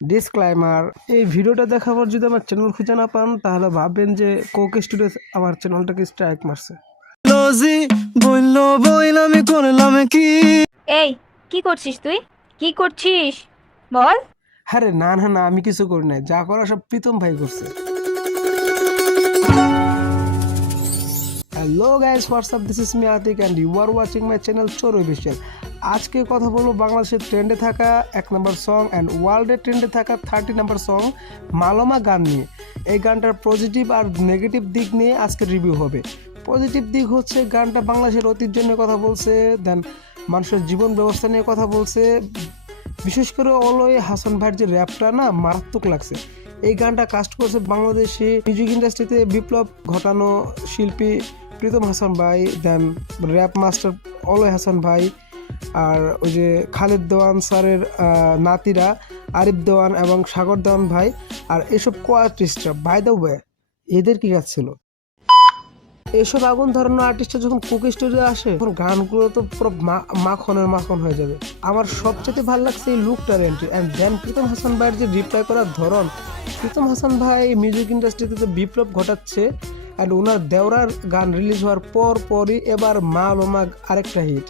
Disclaimer, এই ভিডিওটা দেখার পর যদি আমার চ্যানেল খুঁজে না পান তাহলে ভাববেন যে কোক স্টুডিও আমার চ্যানেলটাকে স্ট্রাইক মারছে। এই কি করছিস তুই? কি করছিস বল। আরে না না না, আমি কিছু করি নাই, যা করা সব প্রীতম ভাই করছে। Hello guys, what's up, this is me Atik and you are watching my channel Chor official. আজকে কথা বলবো বাংলাদেশের ট্রেন্ডে থাকা 1 নম্বর সং অ্যান্ড ওয়ার্ল্ডের ট্রেন্ডে থাকা 30 নম্বর সং মালোমা গান নিয়ে। এই গানটার পজিটিভ আর নেগেটিভ দিক নিয়ে আজকে রিভিউ হবে। পজিটিভ দিক হচ্ছে গানটা বাংলাদেশের ঐতিহ্য নিয়ে কথা বলছে, দেন মানুষের জীবন ব্যবস্থা নিয়ে কথা বলছে। বিশেষ করে অলয় হাসান ভাইয়ের যে র্যাপটা না মারাত্মক লাগছে। এই গানটা কাস্ট করছে বাংলাদেশি মিউজিক ইন্ডাস্ট্রিতে বিপ্লব ঘটানো শিল্পী প্রীতম হাসান ভাই, দেন র্যাপ মাস্টার অলয় হাসান ভাই, আর ওই যে খালেদ দেওয়ান স্যারের নাতিরা আরিফ দেওয়ান এবং সাগর দেওয়ান ভাই। আর এসব কো আর্টিস্টরা বাই দ্য ওয়ে এদের কি কাজ ছিল? এসব আগুন ধরানো আর্টিস্টরা যখন কোক স্টুডিও আসে তখন গানগুলো তো পুরো মাখনের মাখন হয়ে যাবে। আমার সবচেয়ে ভালো লাগছে এই লুকটার entry and then Pritam Hasan ভাইয়ের যে রিপ্লাই করার ধরন। প্রীতম হাসান ভাই মিউজিক ইন্ডাস্ট্রিতে তো বিপ্লব ঘটাচ্ছে অ্যান্ড ওনার দেওরার গান রিলিজ হওয়ার পরই এবার মালোমা আরেকটা হিট।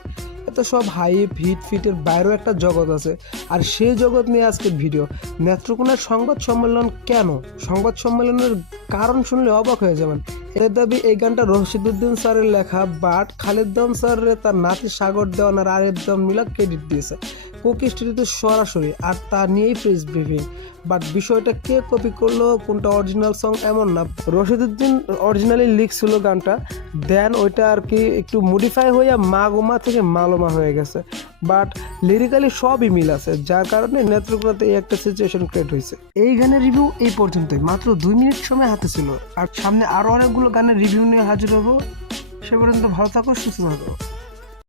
এত সব হাইপ হিট ফিটের বাইরেও একটা জগৎ আছে, আর সেই জগৎ নিয়ে আজকের ভিডিও। নেত্রকোনার সংবাদ সম্মেলন কেন? সংবাদ সম্মেলনের কারণ শুনলে অবাক হয়ে যাবেন। এর দাবি এই গানটা রশিদুদ্দিন স্যারের লেখা, বাট খালেদ দেওয়ান স্যারের তার নাতি সাগর দেওয়ান আর আরিফ দেওয়ান মিলা ক্রেডিট দিয়েছে কোক স্টুডিওতে সরাসরি, আর তা নিয়েই প্রেস ব্রিফিং। বাট বিষয়টা কে কপি করলো, কোনটা অরিজিনাল সং এমন না। রশিদুদ্দিন অরিজিনালি লিখছিল গানটা, দেন ওইটা আর কি একটু মডিফাই হয়ে মা গোমা থেকে মালোমা হয়ে গেছে। বাট লিরিক্যালি সবই মিল আছে, যার কারণে নেত্রকোনাতে এই একটা সিচুয়েশন ক্রিয়েট হয়েছে। এই গানের রিভিউ এই পর্যন্তই, মাত্র 2 মিনিট সময় হাতে ছিল, আর সামনে আরও অনেকগুলো গানের রিভিউ নিয়ে হাজির হবো। সে পর্যন্ত ভালো থাকো, সুস্থ থাকো।